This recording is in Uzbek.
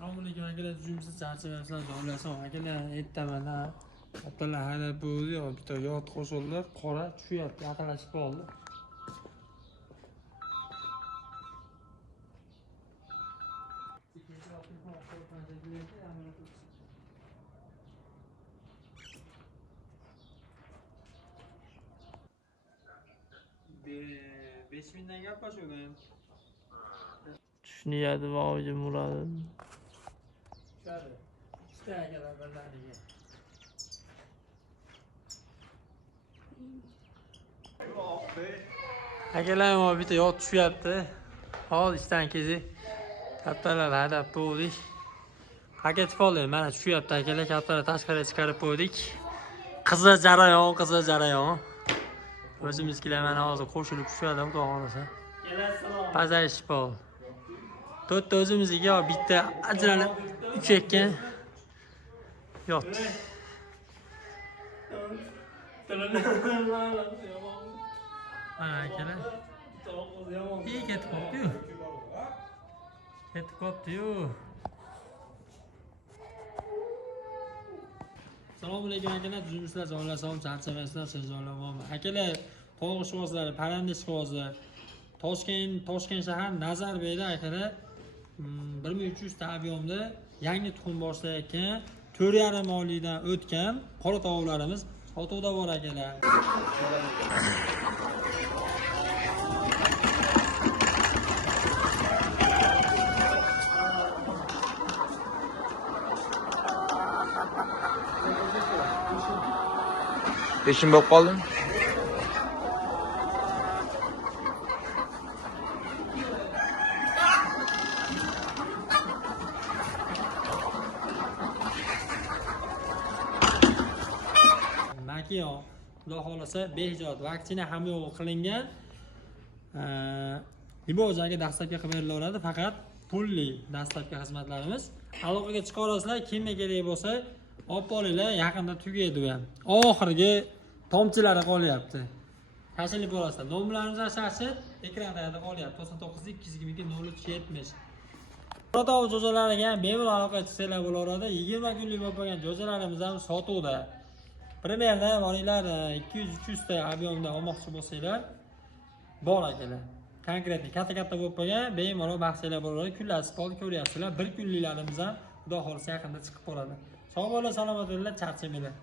Assalomu akalar, tuzumsiz charchamaslar, joylasam akalar, aytaman-a. Atalar hali bu yo, bitta yot qo'shildi, qora tushyapti, atalashib qoldi. Besh mingdan gaplashuvdim. Tushunyapti voji Murod. Tushadi. Ikkita akalar birlariga. Akalar mana bitta yot tushyapti. Hozir ishdan keldik. Kattalar hadab bo'ldik. Haket qoldi. Mana tushyapti akalar, kattalar tashqariga chiqarib qo'ydik. Qizil jarayon. O'zimizkilar mana hozir qo'shilib tushadi, xudo xolasa. Pazayish bor. To'rtta o'zimizga bitta ajralib uchayotgan yot. Mana akalar. İyi ketib qoldi-yu. Assalomu alaykum akalar, tuzumsizlar, jonlasam, charchamasizlar, sizlarga. Akalar, tovuq ishqibozlari, parranda ishqibozlar. Toshkent shahar Nazarbekda akalar 1300 ta ob'yomda yangi tuxum boshlayotgan 4,5 oylikdan o'tgan qora tovuqlarimiz sotuvda bor akalar. Peşin bo'lib qoldim. Makiyo, xudo xolasa behijot vaksina ham yo'q qilingan. Ibojaga dastlabki qilib berilaveradi, faqat pulli dastlabki xizmatlarimiz. Aloqaga chiqa olasizlar, kimga kerak bo'lsa, olib olinglar, yaqinda tugaydi u ham. Oxirgi tomchilari qolyapti. Tashilib olasizlar. Nomerlarimizni shashib, ekranda qolyapti. 99 222 0370. Qora jo'jalariga ham bemalol aloqaga chiqsanglar bo'laveradi. 20 kunlik bo'lib qolgan jo'jalarimiz ham sotuvda. Primerda boringlar 200-300 ta ob'yomda olmoqchi bo'lsanglar, bor akalar. Konkretni katta bo'lib qolgan, bemalol bahsinglar bo'laveradi. Kunlarsiz qoldi, ko'ryapsizlar. Bir kunliklarimiz ham xudo xolasa yaqinda chiqib qoladi. Sog' bo'linglar, salomat bo'linglar, charchamanglar.